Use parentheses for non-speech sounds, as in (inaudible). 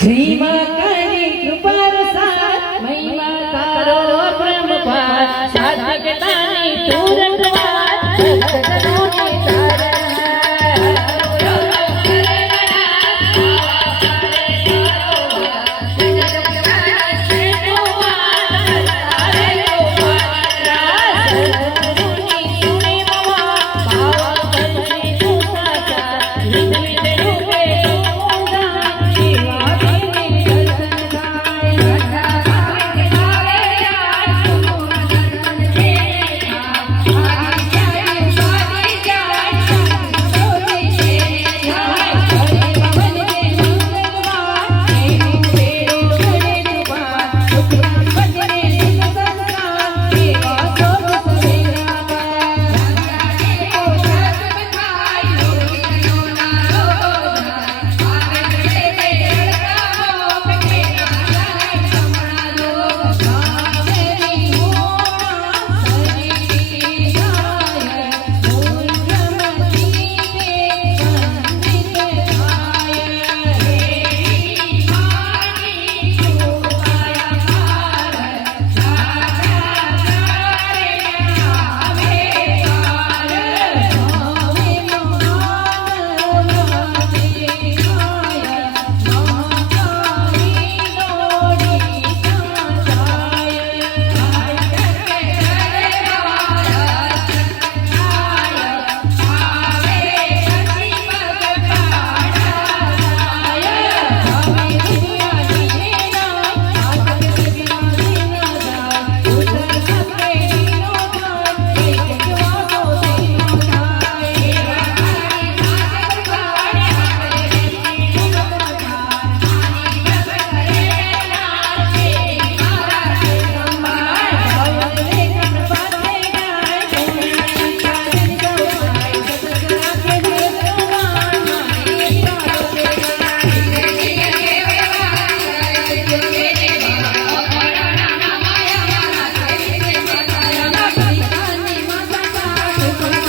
Sí. Yeah. (laughs) Thank you.